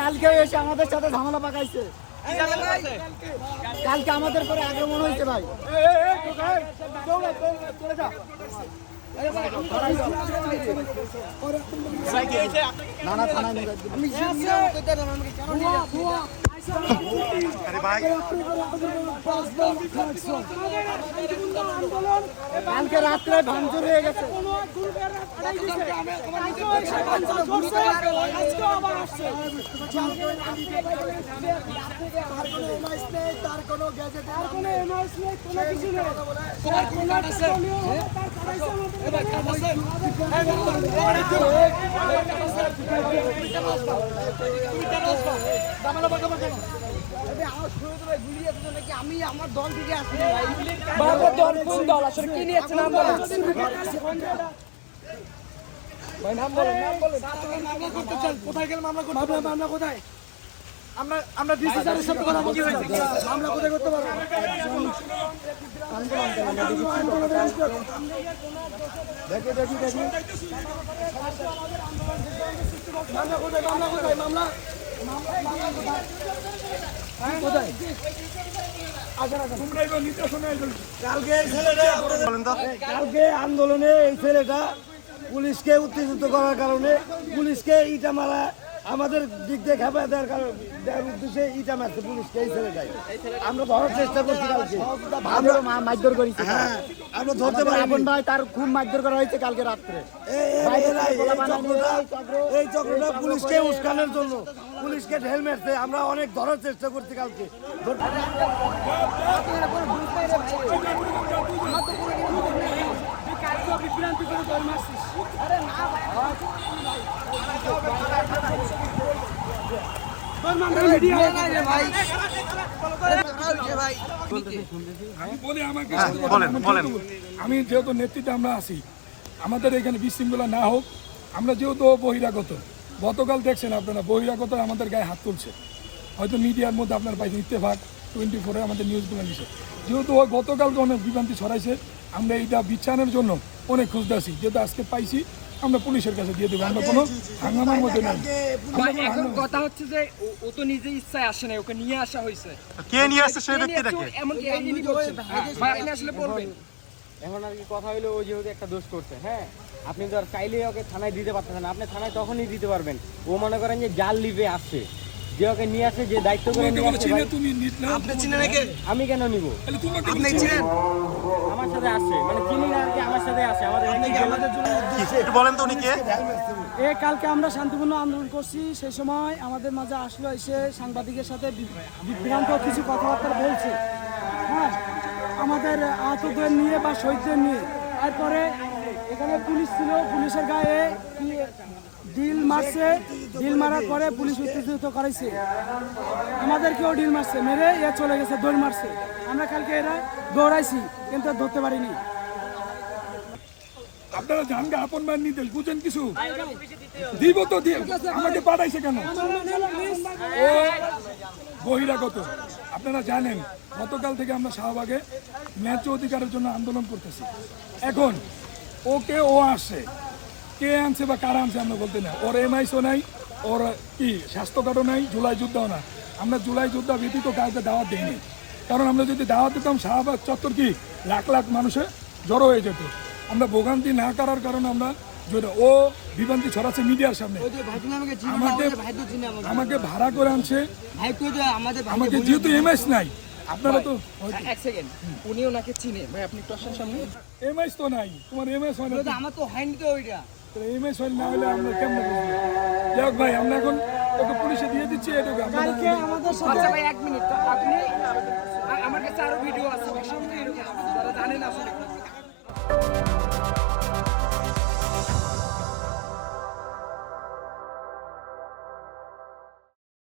কালকে এসে আমাদের সাথে ঝামেলা পাকাইছে। কালকে আমাদের পরে আক্রমণ হয়েছে ভাই। নানা থানায় কালকে রাত্রে ভাঙচুর হয়ে গেছে। তার কোনো গ্যাজেট আমি আমার দল থেকে আসি দল আসলে কি নিয়েছে নাম বলেন ভাই, নাম বলেন মামলা করতে চান কোথায় গেল? মামলা কোথায়? আমরা ডিসি স্যারের সাথে কথা বলছি। মামলা কোথায় করতে পারবো? দেখি মামলা কোথায়? কালকে আন্দোলনে এই ছেলেটা পুলিশকে উত্তেজিত করার কারণে পুলিশকে ইটা মারা আমাদের দিক দিয়ে খেপা দেওয়ার উদ্দেশ্যে ইটা মারছে পুলিশকে এই ছেলেটাই। আমরা ধরার চেষ্টা করছি কালকে, মারধর করেছি। হ্যাঁ, আমরা ধরতে পারি। আপন ভাই তার খুব মারধর করা হয়েছে কালকে রাত্রে। এই চক্রটা পুলিশকে উস্কানোর জন্য পুলিশকে ঢেল মারছে। আমরা অনেক ধরার চেষ্টা করছি কালকে। আমি যেহেতু নেতৃত্বে আমরা আছি, আমাদের এখানে বিশৃঙ্খলা না হোক। আমরা যেহেতু বহিরাগত, গতকাল দেখছেন আপনারা বহিরাগত আমাদের গায়ে হাত তুলছে। হয়তো মিডিয়ার মধ্যে আপনারা পাইছেন, ইত্তেফাক 24-এ আমাদের নিউজগুলো নিছে। যেহেতু ওই গতকালকে অনেক বিভ্রান্তি ছড়াইছে, আমরা এইটা বিচারের জন্য অনেক খুঁজতেছি। যেহেতু আজকে পাইছি, আমরা পুলিশের কাছে দিয়ে দেবো। আমরা কোনো হাঙ্গামার মধ্যে নাই। এখন কথা হচ্ছে যে ও তো নিজে ইচ্ছায় আসে না, ওকে নিয়ে আসা হয়েছে। কে নিয়ে আসছে সেই ব্যক্তিটাকে? এমন কি ইনি করছেন? ভাই আপনি আসলে বলবেন। এখন আর কি কথা হইলো, ও যেহেতু একটা দোষ করছে, হ্যাঁ, আপনি তো আর চাইলে ওকে থানায় দিতে পারতেছেন না। আপনি থানায় তখনই দিতে পারবেন ও মনে করেন যে জাল লিভে আসছে, যে ওকে নিয়ে আসে, যে দায়িত্ব করে নিয়ে আসে। আমি কেন নিব? আমার সাথে আসে, মানে চিনি না আর কি, আমার সাথে আসে। একটু বলেন তো উনি কে? কালকে আমরা শান্তিপূর্ণ আন্দোলন করছি, সেই সময় আমাদের মাঝে আসলো, এসে সাংবাদিকের সাথে বিভ্রান্ত কিছু কথাবার্তা বলছে। হ্যাঁ, আমাদের আহতদের নিয়ে বা শহীদদের নিয়ে। তারপরে এখানে পুলিশ ছিল, পুলিশের গায়ে ডিল মারছে। ডিল মারার পরে পুলিশ উত্তেজিত করেছে, আমাদেরকেও ডিল মারছে, মেরে এ চলে গেছে, দৌড় মারছে। আমরা কালকে এরা দৌড়াইছি কিন্তু ধরতে পারিনি। আপনারা জানগা আপন মান নিতে বুঝেন কিছু দিব তো দিয়ে আমাকে পাঠাইছে কেন? ও বহিরাগত। আপনারা জানেন গতকাল থেকে আমরা শাহবাগে ন্যায্য অধিকারের জন্য আন্দোলন করতেছি। এখন ওকে ও আসছে, কে আনছে বা কারা আনছে আমরা বলতে না। ওর এমআইসও নাই, ওর কি স্বাস্থ্য কার্ডও নাই, জুলাই যোদ্ধাও না। আমরা জুলাই যোদ্ধা ব্যতীত কাউকে দাওয়াত দিইনি, কারণ আমরা যদি দাওয়াত দিতাম শাহবাগ চত্বর কি লাখ লাখ মানুষে জড়ো হয়ে যেত। আমরা ভোগান্তি না করার কারণে আমরা ও বিভ্রান্তি ছড়াচ্ছে মিডিয়ার সামনে। আমাকে ভাড়া করে আনছে, আমাকে যেহেতু এমএস নাই। আপনারা তো এক সেকেন্ড, উনি ওনাকে চিনে ভাই, আপনি একটু আসেন সামনে। এমএস তো নাই, তোমার এমএস হয় না। আমার তো হয়নি তো ওইটা। এমএস হয় না হলে আমরা কেমন বুঝবো? যাক ভাই, আমরা এখন ওকে পুলিশে দিয়ে দিচ্ছি। এটুকু আচ্ছা ভাই, 1 মিনিট, আপনি আমার কাছে আরো ভিডিও আছে, যারা জানেন আসলে